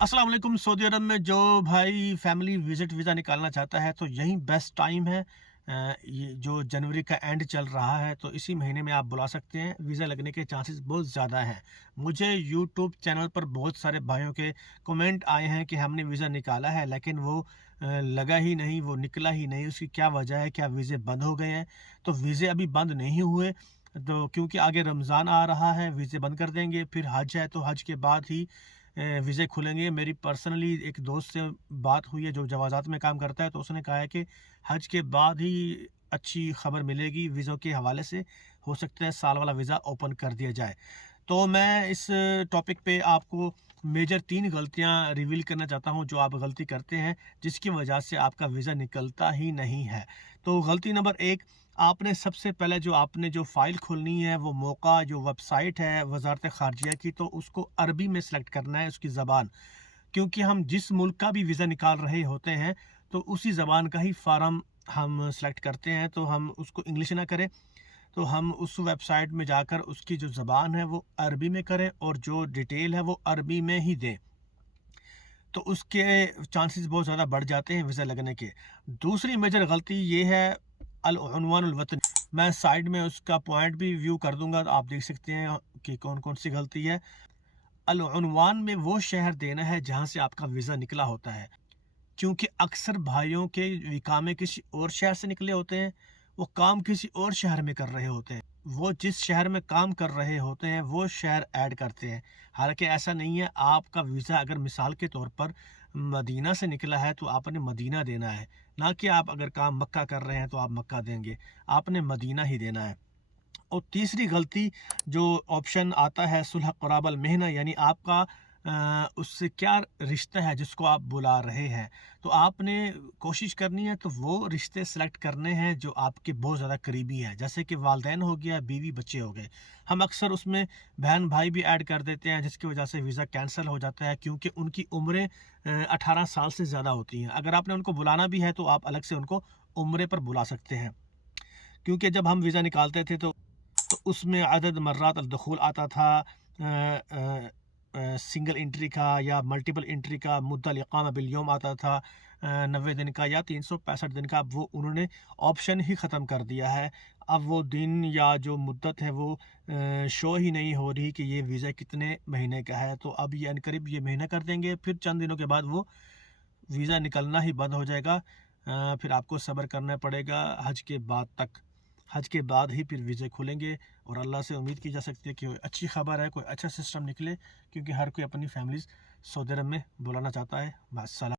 अस्सलाम वालेकुम। सऊदी अरब में जो भाई फैमिली विजिट वीज़ा निकालना चाहता है तो यही बेस्ट टाइम है। ये जो जनवरी का एंड चल रहा है तो इसी महीने में आप बुला सकते हैं। वीज़ा लगने के चांसेस बहुत ज़्यादा हैं। मुझे यूट्यूब चैनल पर बहुत सारे भाइयों के कमेंट आए हैं कि हमने वीज़ा निकाला है लेकिन वो लगा ही नहीं, वो निकला ही नहीं। उसकी क्या वजह है? क्या वीज़े बंद हो गए हैं? तो वीज़े अभी बंद नहीं हुए, तो क्योंकि आगे रमज़ान आ रहा है, वीज़े बंद कर देंगे। फिर हज है तो हज के बाद ही वीज़े खुलेंगे। मेरी पर्सनली एक दोस्त से बात हुई है जो जवाज़ात में काम करता है, तो उसने कहा है कि हज के बाद ही अच्छी खबर मिलेगी वीज़ों के हवाले से। हो सकता है साल वाला वीज़ा ओपन कर दिया जाए। तो मैं इस टॉपिक पे आपको मेजर 3 गलतियाँ रिवील करना चाहता हूँ जो आप गलती करते हैं जिसकी वजह से आपका वीज़ा निकलता ही नहीं है। तो गलती नंबर 1, आपने सबसे पहले जो फ़ाइल खोलनी है वो मौका जो वेबसाइट है वज़ारत ख़ारिजिया की, तो उसको अरबी में सेलेक्ट करना है, उसकी ज़बान। क्योंकि हम जिस मुल्क का भी वीज़ा निकाल रहे होते हैं तो उसी ज़बान का ही फ़ार्म हम सेलेक्ट करते हैं, तो हम उसको इंग्लिश ना करें। तो हम उस वेबसाइट में जाकर उसकी जो ज़बान है वो अरबी में करें और जो डिटेल है वो अरबी में ही दें, तो उसके चांसेस बहुत ज़्यादा बढ़ जाते हैं वीज़ा लगने के। दूसरी मेजर गलती ये है अल-उन्वानुल वतन। मैं साइड में उसका पॉइंट भी व्यू कर दूंगा, तो आप देख सकते हैं कि कौन कौन सी गलती है। अल-उन्वान में वो शहर देना है जहाँ से आपका वीज़ा निकला होता है, क्योंकि अक्सर भाइयों के विकामे किसी और शहर से निकले होते हैं, वो काम किसी और शहर में कर रहे होते हैं। वो जिस शहर में काम कर रहे होते हैं वो शहर ऐड करते हैं। हालांकि ऐसा नहीं है। आपका वीज़ा अगर मिसाल के तौर पर मदीना से निकला है तो आपने मदीना देना है, ना कि आप अगर काम मक्का कर रहे हैं तो आप मक्का देंगे। आपने मदीना ही देना है। और तीसरी गलती जो ऑप्शन आता है सुलह क़ुराबल मेहना, यानी आपका उससे क्या रिश्ता है जिसको आप बुला रहे हैं, तो आपने कोशिश करनी है तो वो रिश्ते सेलेक्ट करने हैं जो आपके बहुत ज़्यादा करीबी हैं, जैसे कि वालदैन हो गया, बीवी बच्चे हो गए। हम अक्सर उसमें बहन भाई भी ऐड कर देते हैं जिसकी वजह से वीज़ा कैंसिल हो जाता है, क्योंकि उनकी उम्रें 18 साल से ज़्यादा होती हैं। अगर आपने उनको बुलाना भी है तो आप अलग से उनको उम्रे पर बुला सकते हैं, क्योंकि जब हम वीज़ा निकालते थे तो उसमें अदद मर्रात अल-दुखूल आता था, सिंगल एंट्री का या मल्टीपल एंट्री का, मुद्दल इक़ामा बिल यौम आता था, 90 दिन का या 365 दिन का। अब वो उन्होंने ऑप्शन ही ख़त्म कर दिया है। अब वो दिन या जो मुद्दत है वो शो ही नहीं हो रही कि ये वीज़ा कितने महीने का है। तो अब ये अनकरीब ये महीना कर देंगे, फिर चंद दिनों के बाद वो वीज़ा निकलना ही बंद हो जाएगा। फिर आपको सब्र करना पड़ेगा हज के बाद तक। हज के बाद ही फिर वीज़े खुलेंगे और अल्लाह से उम्मीद की जा सकती है कि कोई अच्छी खबर है, कोई अच्छा सिस्टम निकले, क्योंकि हर कोई अपनी फैमिलीज़ सऊदी अरब में बुलाना चाहता है। मास्सलाम।